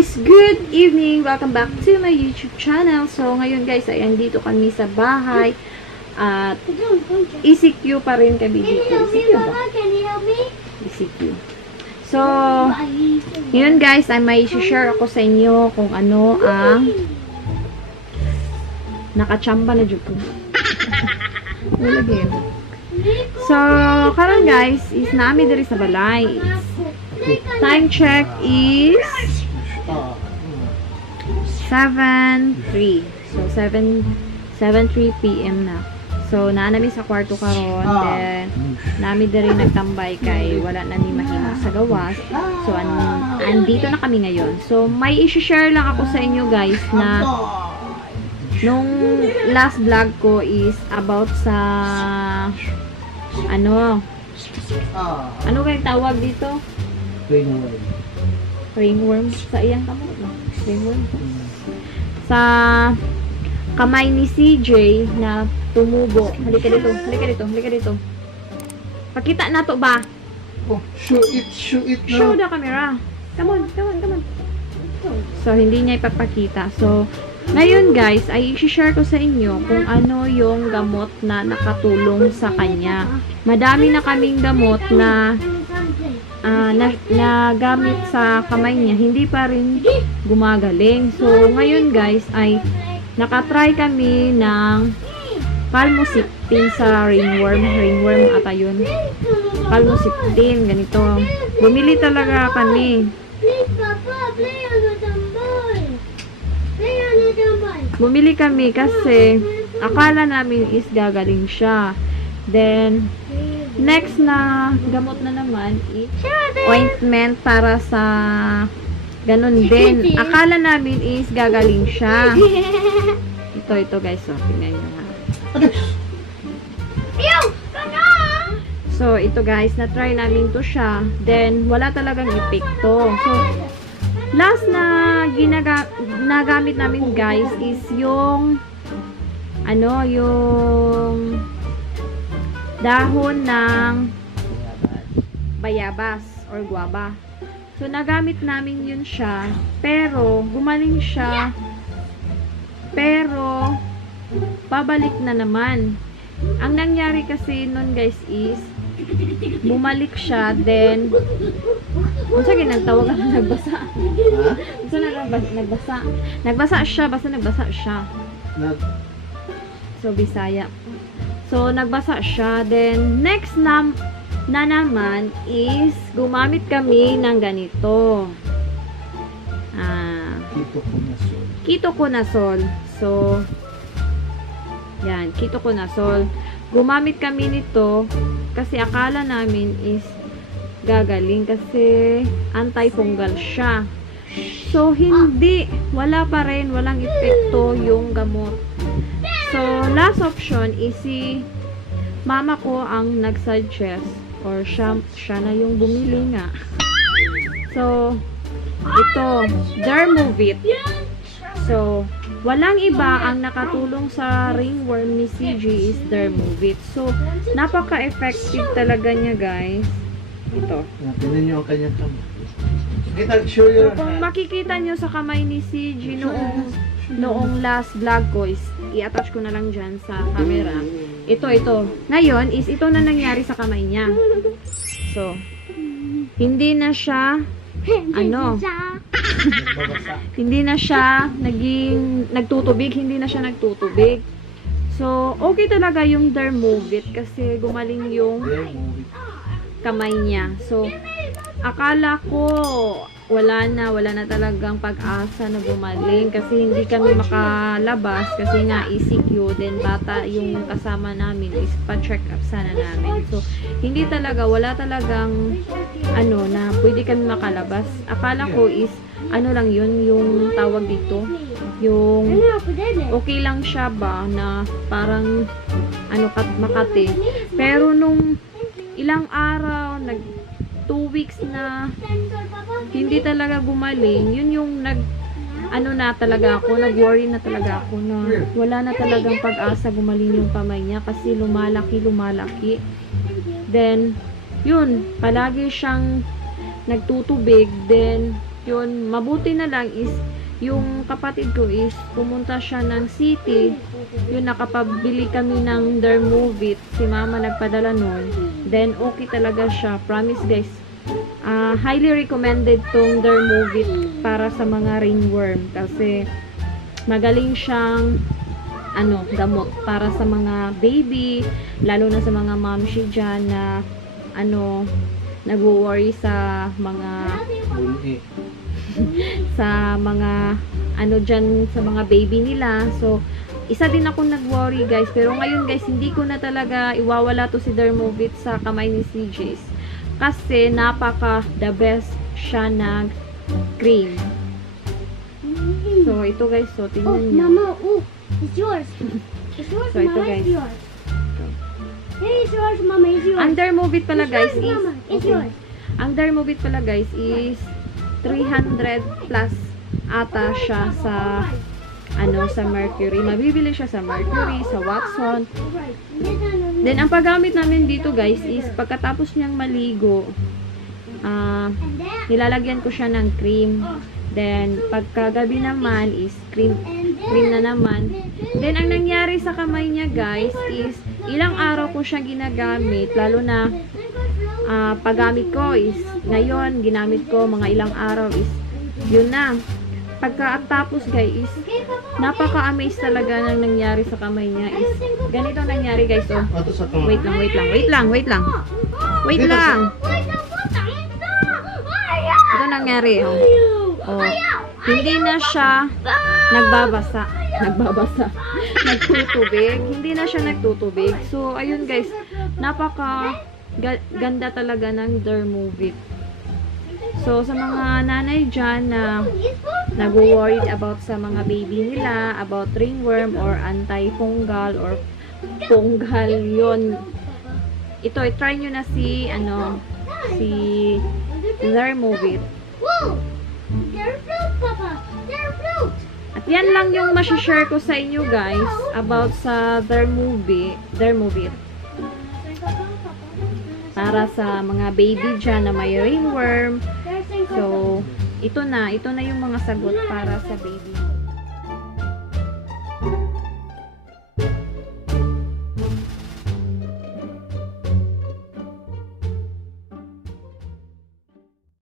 guys, good evening. Welcome back to my YouTube channel. So ngayon guys, ay andito kami sa bahay at ECQ pa rin kami dito. ECQ ba? ECQ. So ngayon guys, ay may share ako sa inyo kung ano ang nakachamba na dyan ko. So karon guys, is nami diri sa balay. Time check is 7:03. So 7:03 PM na. So naanami sa kwarto karon, then nami diri nagtambay kay wala na ni mahimo sa gawas. So andito na kami ngayon. So may i-share lang ako sa inyo guys na nung last vlog ko is about sa ano kayong tawag dito? Ringworm. Ringworm. Sa iyang kamot, no? Ringworm. Sa kamay ni CJ na tumubo. Halika dito, halika dito, halika dito. Pakita na to ba? Oh, show it na. Show the camera. Come on, come on, come on. So, hindi niya ipapakita. So, ngayon guys, ay i-share ko sa inyo kung ano yung gamot na nakatulong sa kanya. Madami na kaming gamot na gamit sa kamay niya, hindi pa rin gumagaling. So, ngayon guys, ay nakatry kami ng palmosiptin sa ringworm. Ringworm ata yun. Palmosiptin, ganito. Bumili talaga kami. Bumili kami kasi akala namin is gagaling siya. Then, next na gamot na naman is ointment para sa ganun din. Akala namin is gagaling siya. Ito guys, so tingnan nyo nga. So ito guys, na-try namin to siya. Then wala talagang epekto. So last na nagamit namin guys is yung yung dahon ng bayabas or guava. So, nagamit namin yun siya. Pero, gumaling siya. Pero, pabalik na naman. Ang nangyari kasi nun guys is, bumalik siya, then, kung saan ginagtawag ka na nagbasa? Kung saan nagbasa? Nagbasa siya, basta nagbasa siya. So, Bisaya. So, nagbasa siya. Then, next na naman is gumamit kami ng ganito. Ketoconazole. So, yan. Ketoconazole. Gumamit kami nito kasi akala namin is gagaling kasi antifungal siya. So, hindi. Wala pa rin. Walang epekto yung gamot. So, last option is si mama ko ang nag-suggest or siya na yung bumili nga. So, ito, Dermovit. So, walang iba ang nakatulong sa ringworm ni CJ is Dermovit. So, napaka-effective talaga niya guys. Ito. Tingnan nyo ang kanyang kamay. So, kung makikita nyo sa kamay ni CJ noong last vlog ko is i-attach ko na lang dyan sa camera. Ito. Ngayon is ito na nangyari sa kamay niya. So, hindi na siya hindi na siya nagtutubig. So, okay talaga yung Dermovit kasi gumaling yung kamay niya. So, akala ko wala na talagang pag-asa na gumaling kasi hindi kami makalabas kasi nga ECQ, then bata yung kasama namin is pa-check up sana namin. So, wala talagang na pwede kami makalabas. Akala ko is lang yun, yung tawag dito, yung okay lang siya ba na parang Makati. Pero nung ilang araw, 2 weeks na hindi talaga gumaling, yun yung nag-worry na talaga ako na wala na talagang pag-asa gumaling yung kamay niya kasi lumalaki. Then, yun, palagi siyang nagtutubig, then yun. Mabuti na lang is, yung kapatid ko is, pumunta siya ng city. Yun, nakapabili kami ng Dermovit. Si mama nagpadala nun. Then, okay talaga siya. Promise guys. Highly recommended tong Dermovit para sa mga ringworm. Kasi, magaling siyang gamot para sa mga baby, lalo na sa mga momshi dyan na nagwo-worry sa mga dyan sa mga baby nila. So, isa din ako nag-worry guys, pero ngayon guys, hindi ko na talaga iwawala to si Dermovit sa kamay ni CJ's kasi napaka the best siya nag-cream. So, ito guys, so tingnan nyo. Mama, it's yours. It's yours, So, ito, Mama, guys. it's yours. Hey, it's yours, Mama, it's yours. Ang Dermovit pala It's guys yours, is Mama, it's yours. Ang Dermovit pala guys is 300 plus ata siya sa sa Mercury. Mabibili siya sa Mercury, sa Watson. Right. Then ang paggamit namin dito guys is pagkatapos niyang maligo, nilalagyan ko siya ng cream. Then pagkagabi naman is cream na naman. Then ang nangyari sa kamay niya guys is ilang araw ko siya ginagamit, lalo na paggamit ko is ngayon ginamit ko mga ilang araw is yun na. Pagkatapos guys is napaka-amaze talaga ng nangyari sa kamay niya is ganito nangyari guys. Oh. Ato sa kamay. Wait lang. Ito nangyari. Oh. Hindi na siya nagbabasa. Nagtutubig. Hindi na siya nagtutubig. So, ayun guys. Napaka ganda talaga ng Dermovit. So, sa mga nanay dyan na nag-worried about sa mga baby nila, about ringworm or anti-fungal or fungal yun. Ito, i-try nyo na si Dermovit. Whoa! They're fruit, Papa. They're fruit. At yan lang yung masishare ko sa inyo guys about sa Dermovit. Para sa mga baby dyan na may ringworm. So, ito na yung mga sagot para sa baby.